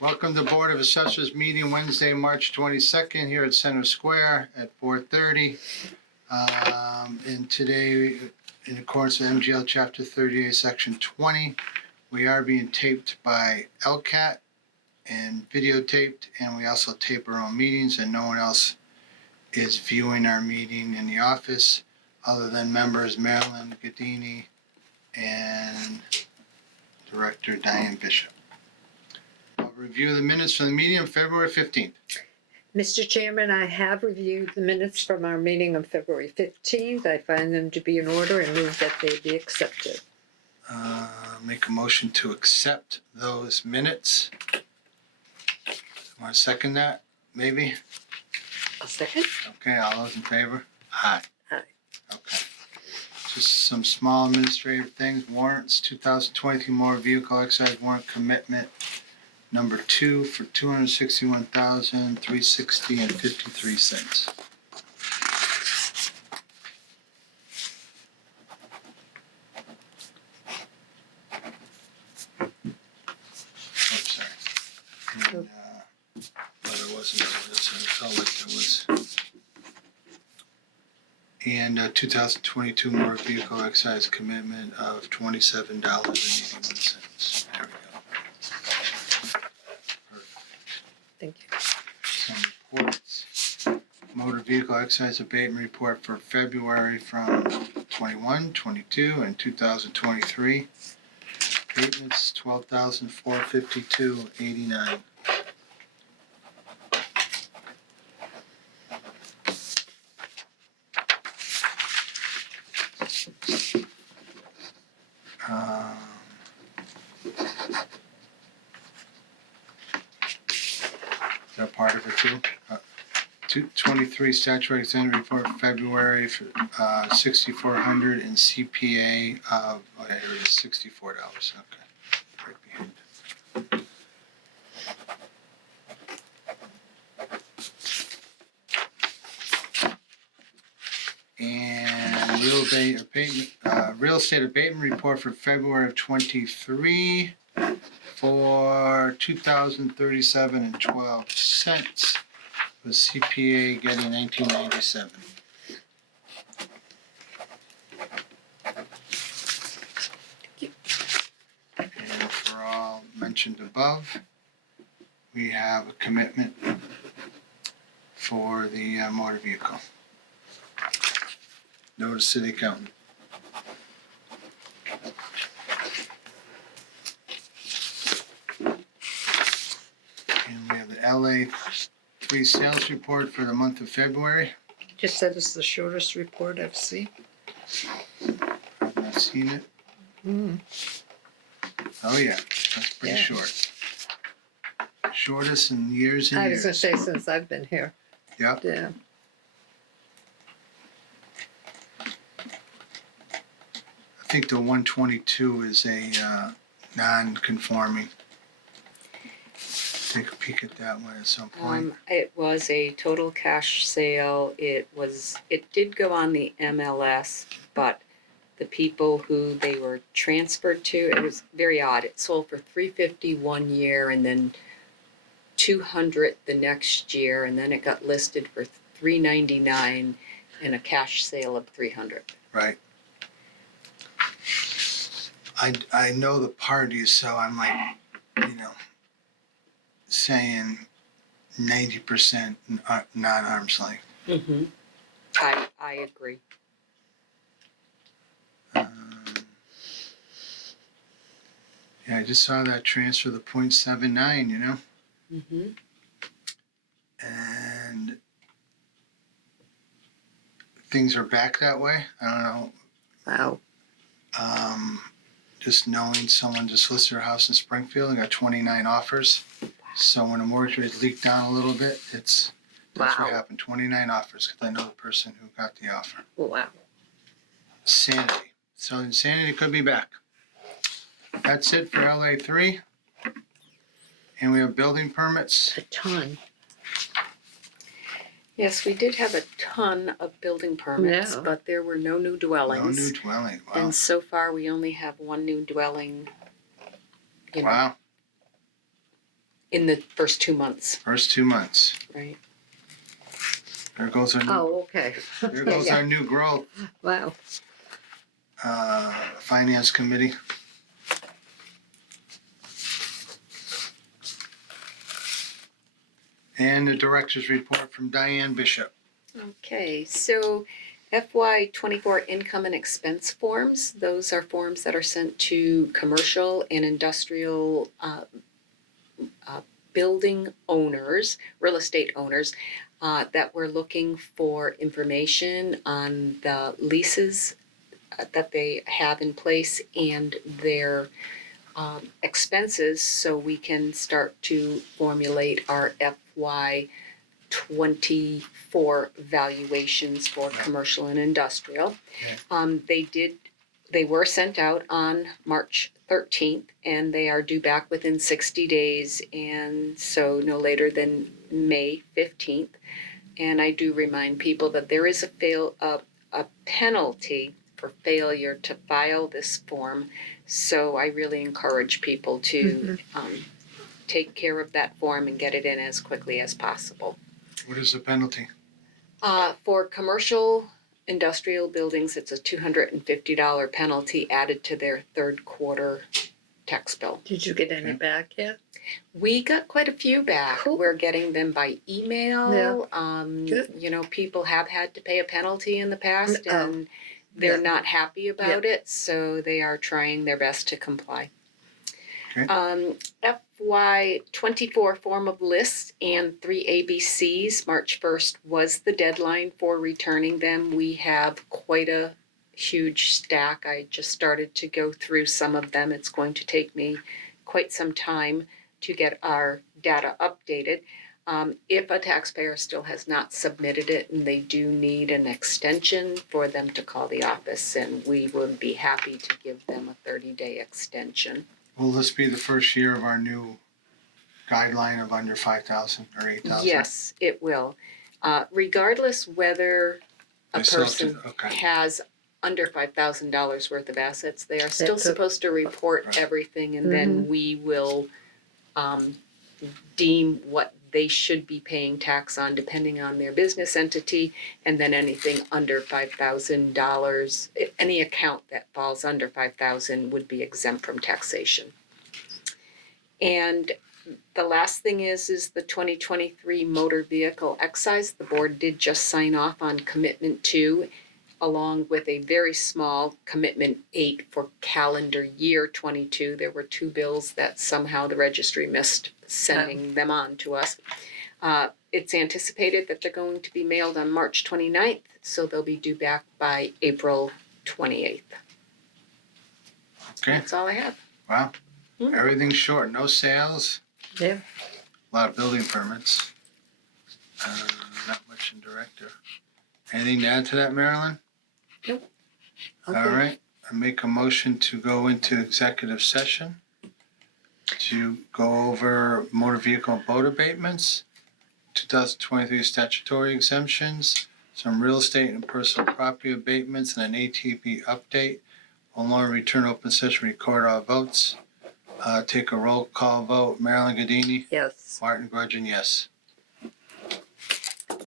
Welcome to Board of Assessors meeting Wednesday, March 22nd here at Center Square at 4:30. And today, in accordance with MGL Chapter 38, Section 20, we are being taped by LCAT and videotaped, and we also tape our own meetings, and no one else is viewing our meeting in the office other than members Marilyn Gadini and Director Diane Bishop. I'll review the minutes from the meeting on February 15th. Mr. Chairman, I have reviewed the minutes from our meeting on February 15th. I find them to be in order and move that they be accepted. Make a motion to accept those minutes. Want to second that, maybe? A second? Okay, all those in favor? Aye. Aye. Okay. Just some small administrative things. Warrants, 2023 motor vehicle excise warrant commitment number 2 for $261,360.53. Oops, sorry. And, well, there wasn't this, and it felt like there was. And 2022 motor vehicle excise commitment of $27.81. There we go. Thank you. Some reports. Motor vehicle excise abatement report for February from 21, 22, and 2023. Abatements $12,452.89. Is that part of it too? 23 statutory extended report February for 6,400 and CPA of here it is $64. Okay, right behind it. And real estate abatement report for February of 23 for $2,037.12. With CPA getting 1997. And for all mentioned above, we have a commitment for the motor vehicle. Notice to the accountant. And we have the LA sales report for the month of February. Just said it's the shortest report I've seen. I've not seen it. Oh yeah, that's pretty short. Shortest in years and years. I was going to say since I've been here. Yep. Yeah. I think the 122 is a non-conforming. Take a peek at that one at some point. It was a total cash sale. It did go on the MLS, but the people who they were transferred to, it was very odd. It sold for $350 one year and then $200 the next year, and then it got listed for $399 and a cash sale of $300. Right. I know the parties, so I'm like, saying 90% non-arm's length. Mm-hmm. I agree. Yeah, I just saw that transfer the 0.79, Mm-hmm. And things are back that way. I don't know. Wow. Just knowing someone just listed their house in Springfield and got 29 offers. So when the mortgage rate leaked down a little bit, that's what happened. 29 offers because I know the person who got the offer. Wow. Insanity. So insanity could be back. That's it for LA3. And we have building permits. A ton. Yes, we did have a ton of building permits, Yeah. but there were no new dwellings. No new dwelling. Wow. And so far, we only have one new dwelling. Wow. in the first 2 months, First 2 months. right? There goes our new, Oh, okay. there goes Yeah. our new growth, Wow. finance committee. And the director's report from Diane Bishop. Okay, so FY24 income and expense forms, those are forms that are sent to commercial and industrial building owners, real estate owners, that were looking for information on the leases that they have in place and their expenses, so we can start to formulate our FY24 valuations for commercial and industrial. They were sent out on March 13th, and they are due back within 60 days, and so no later than May 15th. And I do remind people that there is a penalty for failure to file this form, so I really encourage people to take care of that form and get it in as quickly as possible. What is the penalty? For commercial industrial buildings, it's a $250 penalty added to their third quarter tax bill. Did you get any Okay. back yet? We got quite a few back. Cool. We're getting them by email. Good. You know, people have had to pay a penalty in the past, Oh, and they're yeah. not happy about it, so they are trying their best to comply. Okay. FY24 form of lists and 3 ABCs, March 1st was the deadline for returning them. We have quite a huge stack. I just started to go through some of them. It's going to take me quite some time to get our data updated. If a taxpayer still has not submitted it and they do need an extension, for them to call the office, and we would be happy to give them a 30-day extension. Will this be the first year of our new guideline of under 5,000 or 8,000? Yes, it will. Regardless whether a I still have person to- okay. has under $5,000 worth of assets, they are still That's a- supposed to report Right. everything, and then we will deem what they should be paying tax on depending on their business entity, and then anything under $5,000, any account that falls under $5,000 would be exempt from taxation. And the last thing is the 2023 motor vehicle excise. The board did just sign off on commitment 2, along with a very small commitment 8 for calendar year 22. There were 2 bills that somehow the registry missed sending them on to us. It's anticipated that they're going to be mailed on March 29th, so they'll be due back by April 28th. Okay. That's all I have. Wow. Everything's short. No sales. Yeah. A lot of building permits. Not much in director. Anything to add to that, Marilyn? Nope. All Okay. right. I make a motion to go into executive session to go over motor vehicle and boat abatements, 2023 statutory exemptions, some real estate and personal property abatements, and an ATV update. We'll now return open session, record our votes. Take a roll call vote. Marilyn Godini, Yes. Martin Grudgeon, yes.